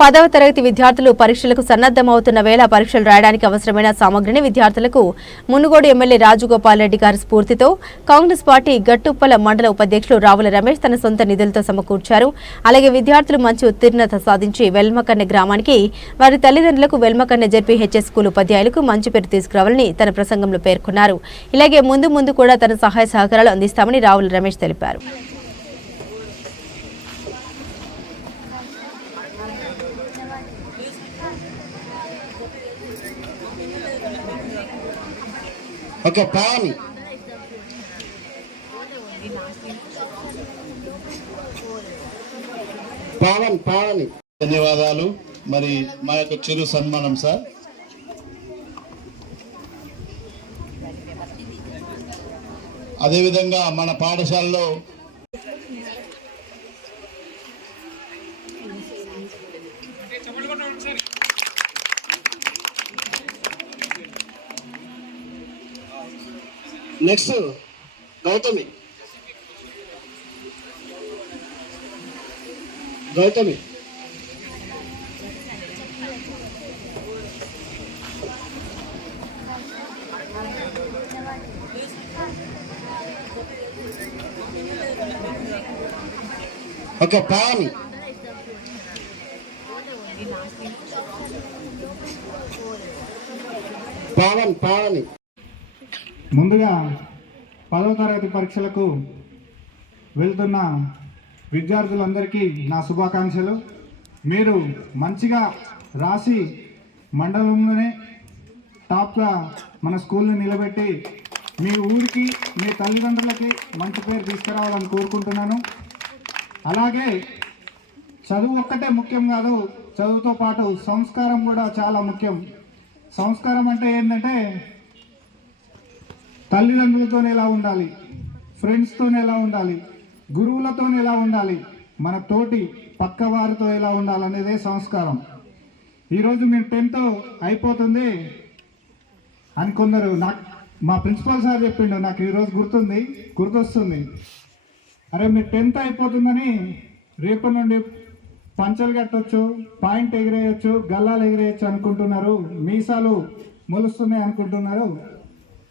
10వ తరగతి విద్యార్థులు పరీక్షలకు సన్నద్ధమవుతున్న వేళ పరీక్షలు రాయడానికి అవసరమైన సామగ్రిని విద్యార్థులకు మునుగోడు ఎమ్మెల్యే రాజగోపాల్ రెడ్డి గారి స్ఫూర్తితో కాంగ్రెస్ పార్టీ గట్టుప్పల మండల ఉపాధ్యక్షులు రావుల రమేష్ తన సొంత నిధులతో సమకూర్చారు. అలాగే విద్యార్థులు మంచి ఉత్తీర్ణత సాధించి వెల్మకన్నె గ్రామానికి వారి తల్లిదండ్రులకు వెల్మకన్నె జెడ్పీహెచ్ఎస్ స్కూల్ ఉపాధ్యాయులకు మంచి పేరు తీసుకురావాలని తన ప్రసంగంలో పేర్కొన్నారు. ఇలాగే ముందు కూడా తన సహాయ సహకారాలు అందిస్తామని రావుల రమేష్ తెలిపారు. ఓకే పావని పావని ధన్యవాదాలు. మరి మా యొక్క చిరు సన్మానం సార్. అదేవిధంగా మన పాఠశాలలో నెక్స్ట్ గౌతమి ఓకే పావని ముందుగా 10వ తరగతి పరీక్షలకు వెళ్తున్న విద్యార్థులందరికీ నా శుభాకాంక్షలు. మీరు మంచిగా రాసి మండలంలోనే టాప్గా మన స్కూల్ని నిలబెట్టి మీ ఊరికి మీ తల్లిదండ్రులకి మంచి పేరు తీసుకురావాలని కోరుకుంటున్నాను. అలాగే చదువు ఒక్కటే ముఖ్యం కాదు, చదువుతో పాటు సంస్కారం కూడా చాలా ముఖ్యం. సంస్కారం అంటే ఏంటంటే తల్లిదండ్రులతో ఎలా ఉండాలి, ఫ్రెండ్స్తో ఎలా ఉండాలి, గురువులతో ఎలా ఉండాలి, మన తోటి పక్క వారితో ఎలా ఉండాలనేదే సంస్కారం. ఈరోజు మేము 10th అయిపోతుంది అని కొందరు మా ప్రిన్సిపల్ సార్ చెప్పిండు, నాకు ఈరోజు గుర్తొస్తుంది. అరే మీరు 10th అయిపోతుందని రేపటి నుండి పంచలు కట్టొచ్చు, పాయింట్ ఎగిరేయచ్చు, గల్లాలు ఎగిరేయచ్చు అనుకుంటున్నారు, మీసాలు మొలుస్తున్నాయి అనుకుంటున్నారు.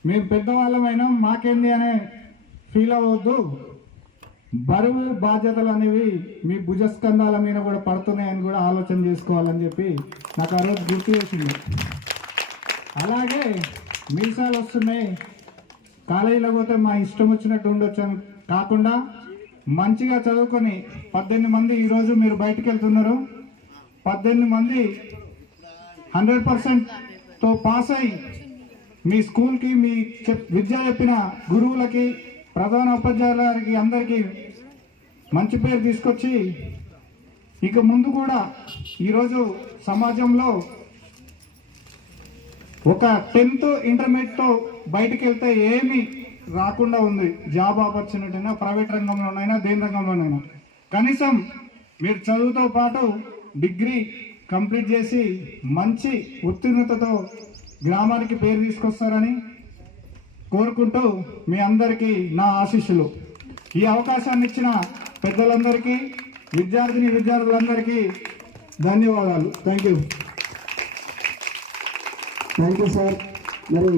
మేము పెద్దవాళ్ళమైనా మాకేంది అనే ఫీల్ అవ్వద్దు. బరువు బాధ్యతలు అనేవి మీ భుజస్కంధాల మీద కూడా పడుతున్నాయని కూడా ఆలోచన చేసుకోవాలని చెప్పి నాకు ఆ రోజు గుర్తు చేసింది. అలాగే మీసాలు వస్తున్నాయి, కాలేజీలో పోతే మా ఇష్టం వచ్చినట్టు ఉండొచ్చు అని కాకుండా మంచిగా చదువుకొని 18 మంది ఈరోజు మీరు బయటకు వెళ్తున్నారు. 18 మంది 100%తో పాస్ అయ్యి మీ స్కూల్కి మీ విద్య చెప్పిన గురువులకి ప్రధాన ఉపాధ్యాయులకి అందరికీ మంచి పేరు తీసుకొచ్చి ఇక ముందు కూడా ఈరోజు సమాజంలో ఒక 10th ఇంటర్మీడియట్తో బయటకు వెళ్తే ఏమి రాకుండా ఉంది. జాబ్ ఆపర్చునిటీ అయినా ప్రైవేట్ రంగంలోనైనా దేని రంగంలోనైనా కనీసం మీరు చదువుతో పాటు డిగ్రీ కంప్లీట్ చేసి మంచి ఉత్తీర్ణతతో గ్రామానికి పేరు తీసుకొస్తారని కోరుకుంటూ మీ అందరికీ నా ఆశీస్సులు. ఈ అవకాశాన్ని ఇచ్చిన పెద్దలందరికీ విద్యార్థులందరికీ ధన్యవాదాలు. Thank you sir. మరి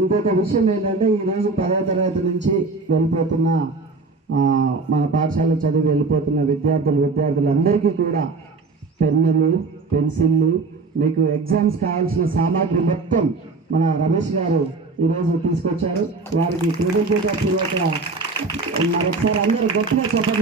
ఇంకొక విషయం ఏంటంటే ఈరోజు 10వ తరగతి నుంచి వెళ్ళిపోతున్న మన పాఠశాల చదివి వెళ్ళిపోతున్న విద్యార్థులందరికీ కూడా పెన్నులు, పెన్సిళ్ళు, మీకు ఎగ్జామ్స్ కావాల్సిన సామాగ్రి మొత్తం మన రమేష్ గారు ఈరోజు తీసుకొచ్చారు. వారికి కృతజ్ఞతాపూర్వక మరొకసారి అందరూ గట్టిగా చెప్పండి.